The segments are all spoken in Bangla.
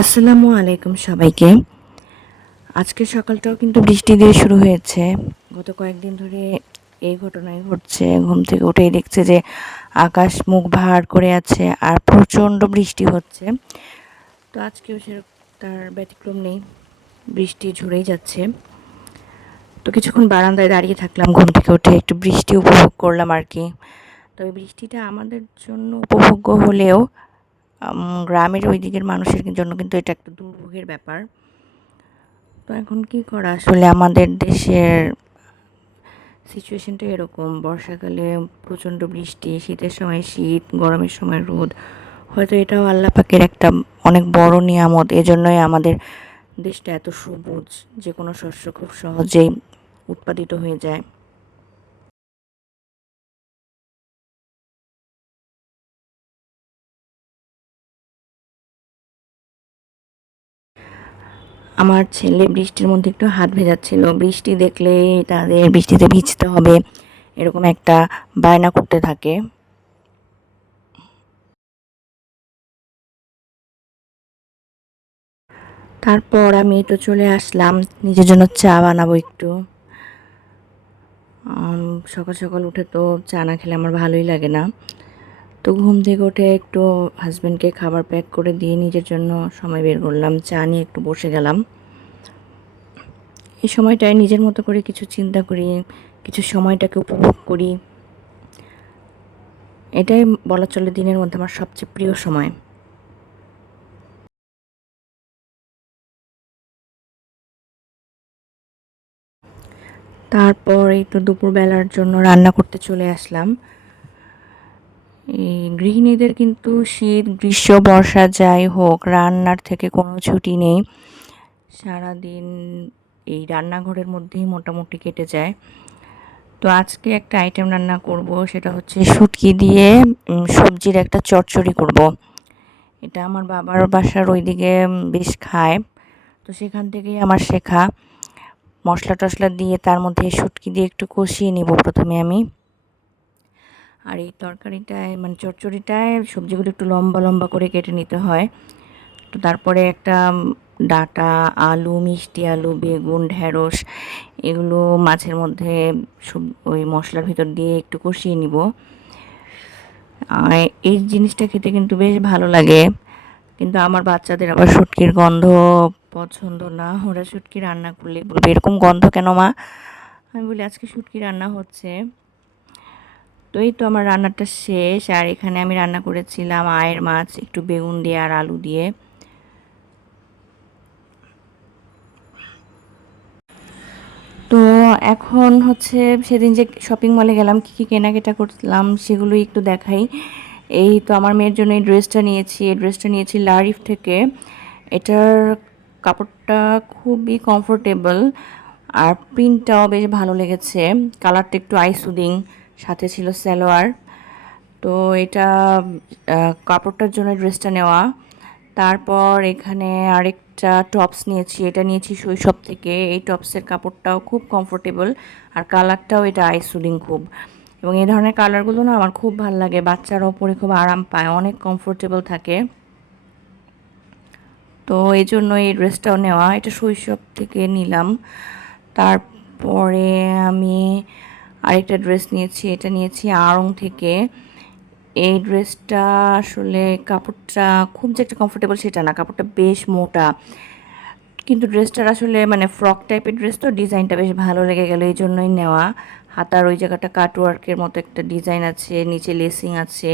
আসসালামু আলাইকুম সবাইকে। আজকে সকালটাও কিন্তু বৃষ্টি দিয়ে শুরু হয়েছে। গত কয়েকদিন ধরে এই ঘটনাই ঘটছে। ঘুম থেকে উঠেই দেখছে যে আকাশ মুখ ভার করে আছে আর প্রচণ্ড বৃষ্টি হচ্ছে। তো আজকেও সে তার ব্যতিক্রম নেই। বৃষ্টি ঝরেই যাচ্ছে। তো কিছুক্ষণ বারান্দায় দাঁড়িয়ে থাকলাম, ঘুম থেকে উঠে একটু বৃষ্টি উপভোগ করলাম আর কি। তবে বৃষ্টিটা আমাদের জন্য উপভোগ্য হলেও গ্রামের ওই দিকের মানুষের জন্য কিন্তু এটা একটা দুর্ভোগের ব্যাপার। তো এখন কি করা? আসলে আমাদের দেশের সিচুয়েশনটা এরকম। বর্ষাকালে প্রচণ্ড বৃষ্টি, শীতের সময় শীত, গরমের সময় রোদ। হয়তো এটাও আল্লাহ পাকের একটা অনেক বড় নিয়ামত। এজন্যই আমাদের দেশটা এত সবুজ যে কোনো শস্য খুব সহজেই উৎপাদিত হয়ে যায়। আমার ছেলে বৃষ্টির মধ্যে একটু হাত ভেজাচ্ছিল। বৃষ্টি দেখলে তাদের বৃষ্টিতে ভিজতে হবে, এরকম একটা বায়না করতে থাকে। তারপর আমি তো চলে আসলাম, নিজের জন্য চা বানাবো একটু। সকাল সকাল উঠে তো চা না খেলে আমার ভালোই লাগে না। তো ঘুম থেকে উঠে একটু হাজব্যান্ডকে খাবার প্যাক করে দিয়ে নিজের জন্য সময় বের করলাম। চা নিয়ে একটু বসে গেলাম। এই সময়টায় নিজের মতো করে কিছু চিন্তা করি, কিছু সময়টাকে উপভোগ করি। এটাই বলা চলে দিনের মধ্যে আমার সবচেয়ে প্রিয় সময়। তারপর এই তো দুপুরবেলার জন্য রান্না করতে চলে আসলাম। গৃহিণীদের কিন্তু শীত, গ্রীষ্ম, বর্ষা যাই হোক, রান্নার থেকে কোনো ছুটি নেই। সারাদিন এই রান্নাঘরের মধ্যেই মোটামুটি কেটে যায়। তো আজকে একটা আইটেম রান্না করব, সেটা হচ্ছে শুটকি দিয়ে সবজির একটা চচ্চড়ি করব। এটা আমার বাবার বাসার ওইদিকে বেশ খায়। তো সেখান থেকেই আমার শেখা। মশলা টশলা দিয়ে তার মধ্যে শুটকি দিয়ে একটু কষিয়ে নিব প্রথমে আমি। আর এই তরকারিটায় মানে চচ্চড়িটায় সবজিগুলো একটু লম্বা লম্বা করে কেটে নিতে হয়। তো তারপরে একটা ডাঁটা, আলু, মিষ্টি আলু, বেগুন, ঢেঁড়স, এগুলো মাছের মধ্যে সব ওই মশলার ভিতর দিয়ে একটু কষিয়ে নিব। এই জিনিসটা খেতে কিন্তু বেশ ভালো লাগে। কিন্তু আমার বাচ্চাদের আবার শুটকির গন্ধ পছন্দ না। ওরা শুটকি রান্না করলে বলবে, এরকম গন্ধ কেন মা? আমি বলি, আজকে শুটকি রান্না হচ্ছে। তো এই তো আমার রান্নাটা শেষ, আর এখানে আমি রান্না করেছিলাম আয়ের মাছ, একটু বেগুন দিয়ে আর আলু দিয়ে। তো এখন হচ্ছে সেদিন যে শপিং মলে গেলাম, কী কী কেনাকাটা করলাম সেগুলোই একটু দেখাই। এই তো আমার মেয়ের জন্য এই ড্রেসটা নিয়েছি, এই ড্রেসটা নিয়েছি লারিফ থেকে। এটার কাপড়টা খুবই কমফোর্টেবল আর প্রিন্টটাও বেশ ভালো লেগেছে। কালারটা একটু আইসুদিং সাথে ছিল সালোয়ার। তো এটা কাপড়টার জন্য ড্রেসটা নেওয়া। তারপর এখানে আরেকটা টপস নিয়েছি, এটা নিয়েছি শৈশব থেকে। এই টপসের কাপড়টাও খুব কমফোর্টেবল আর কালারটাও এটা আইসুদিং খুব। এবং এই ধরনের কালারগুলো না আমার খুব ভালো লাগে, বাচ্চারা ওপরে খুব আরাম পায়, অনেক কমফোর্টেবল থাকে। তো এই জন্য এই ড্রেসটাও নেওয়া, এটা শৈশব থেকে নিলাম। তারপরে আমি আরেকটা ড্রেস নিয়েছি, এটা নিয়েছি আড়ং থেকে। এই ড্রেসটা আসলে কাপড়টা খুব যে একটা কমফোর্টেবল সেটা না, কাপড়টা বেশ মোটা। কিন্তু ড্রেসটার আসলে মানে ফ্রক টাইপের ড্রেস তো ডিজাইনটা বেশ ভালো লেগে গেল, এই জন্যই নেওয়া। হাতার ওই জায়গাটা কাটওয়ার্কের মতো একটা ডিজাইন আছে, নিচে লেসিং আছে।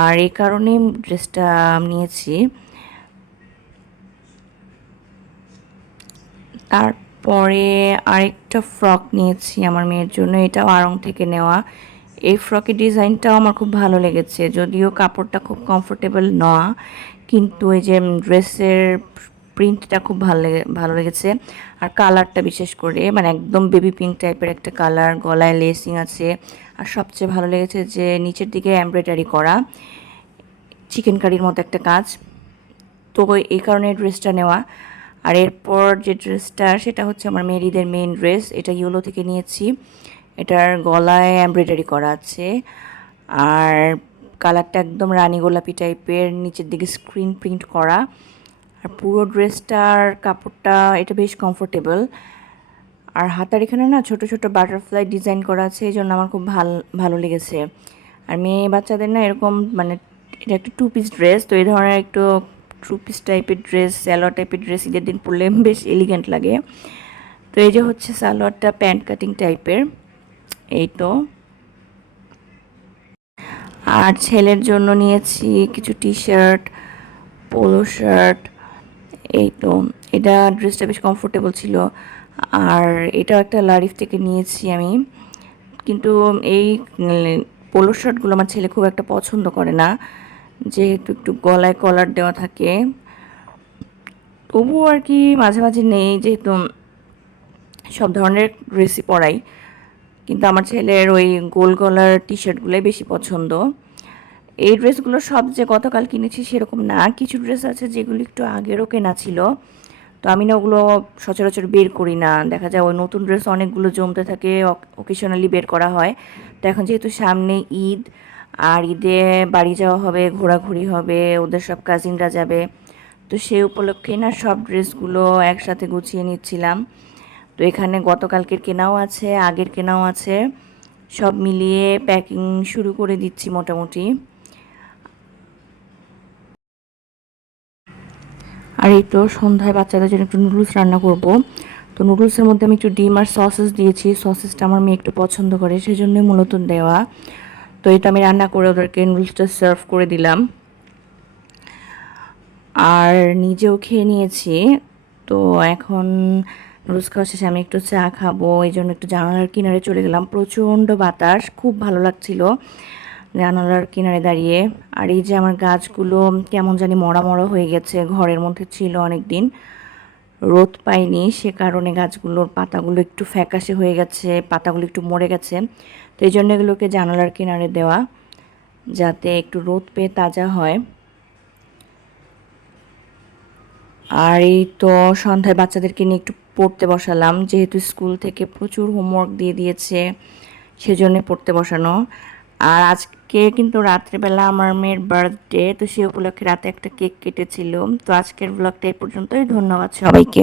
আর এই কারণেই ড্রেসটা নিয়েছি। তারপরে আরেকটা ফ্রক নিয়েছি আমার মেয়ের জন্য, এটাও আড়ং থেকে নেওয়া। এই ফ্রকের ডিজাইনটাও আমার খুব ভালো লেগেছে, যদিও কাপড়টা খুব কমফোর্টেবল নয় কিন্তু এই যে ড্রেসের প্রিন্টটা খুব ভালো লেগে, ভালো লেগেছে। আর কালারটা বিশেষ করে মানে একদম বেবি পিঙ্ক টাইপের একটা কালার গলায় লেসিং আছে। আর সবচেয়ে ভালো লেগেছে যে নিচের দিকে এমব্রয়ডারি করা চিকেন কারির মতো একটা কাজ। তো এই কারণে ড্রেসটা নেওয়া। আর এরপর যে ড্রেসটা, সেটা হচ্ছে আমার মেয়েরিদের মেন ড্রেস এটা ইউলো থেকে নিয়েছি। এটার গলায় এমব্রয়ডারি করা আছে। আর কালারটা একদম রানী গোলাপি টাইপের নিচের দিকে স্ক্রিন প্রিন্ট করা। আর পুরো ড্রেসটার কাপড়টা, এটা বেশ কমফোর্টেবল আর হাতার এখানে না ছোট ছোট বাটারফ্লাই ডিজাইন করা আছে, এই জন্য আমার খুব ভালো, ভালো লেগেছে। আর মেয়ে বাচ্চাদের না এরকম মানে এটা একটা টু পিস ড্রেস তো এই ধরনের একটু টু পিস টাইপের ড্রেস স্যালোয়ার টাইপের ড্রেস ঈদের দিন পরলে বেশ এলিগেন্ট লাগে। তো এই যে হচ্ছে সালোয়ারটা প্যান্ট কাটিং টাইপের এই তো। আর ছেলের জন্য নিয়েছি কিছু টি শার্ট পোলো শার্ট এই তো। এটা ড্রেসটা বেশ কমফোর্টেবল ছিল। আর এটা একটা লারিফ থেকে নিয়েছি আমি। কিন্তু এই পোলো শার্টগুলো আমার ছেলে খুব একটা পছন্দ করে না। যেহেতু একটু গলায় কলার দেওয়া থাকে। তবুও আর কি মাঝে মাঝে নেই, যেহেতু সব ধরনের ড্রেসই পরাই। কিন্তু আমার ছেলের ওই গোল গলার টি শার্টগুলোই বেশি পছন্দ। এই ড্রেসগুলো সব যে গতকাল কিনেছি সেরকম না। কিছু ড্রেস আছে যেগুলো একটু আগেরও কেনা ছিল। তো আমি না ওগুলো সচরাচর বের করি না। দেখা যায় ওই নতুন ড্রেস অনেকগুলো জমতে থাকে অকেশনালি বের করা হয়। তো এখন যেহেতু সামনে ঈদ আর ঈদে বাড়ি যাওয়া হবে, ঘোরাঘুরি হবে, ওদের সব কাজিনরা যাবে। তো সেই উপলক্ষে না সব ড্রেসগুলো একসাথে গুছিয়ে নিচ্ছিলাম। তো এখানে গতকালকের কেনাও আছে, আগের কেনাও আছে। সব মিলিয়ে প্যাকিং শুরু করে দিচ্ছি মোটামুটি। আর এই তো সন্ধ্যায় বাচ্চাদের জন্য একটু নুডলস রান্না করব। তো নুডলসের মধ্যে আমি একটু ডিম আর সসেস দিয়েছি। সসেসটা আমার মেয়ে একটু পছন্দ করে সেই জন্যই মূলত দেওয়া। তো এটা আমি রান্না করে ওদেরকে নুডলসটা সার্ভ করে দিলাম। আর নিজেও খেয়ে নিয়েছি। তো এখন নুডলস খাওয়া শেষে আমি একটু চা খাব, এই জন্য একটু জানালার কিনারে চলে গেলাম। প্রচণ্ড বাতাস, খুব ভালো লাগছিল জানালার কিনারে দাঁড়িয়ে। আর এই যে আমার গাছগুলো কেমন জানি মরা মরা হয়ে গেছে, ঘরের মধ্যে ছিল অনেক দিন রোদ পাইনি, সে কারণে গাছগুলোর পাতাগুলো একটু ফ্যাকাশে হয়ে গেছে, পাতাগুলো একটু মরে গেছে। তো এই জন্য এগুলোকে জানালার কিনারে দেওয়া, যাতে একটু রোদ পেয়ে তাজা হয়। আর এই তো সন্ধ্যায় বাচ্চাদেরকে নিয়ে একটু পড়তে বসালাম, যেহেতু স্কুল থেকে প্রচুর হোমওয়ার্ক দিয়ে দিয়েছে, সেজন্য পড়তে বসানো। আর আজকে কিন্তু রাত্রেবেলা আমার মেয়ের বার্থডে তো সে উপলক্ষে রাতে একটা কেক কেটেছিল। তো আজকের ব্লগটা এই পর্যন্তই, ধন্যবাদ সবাইকে।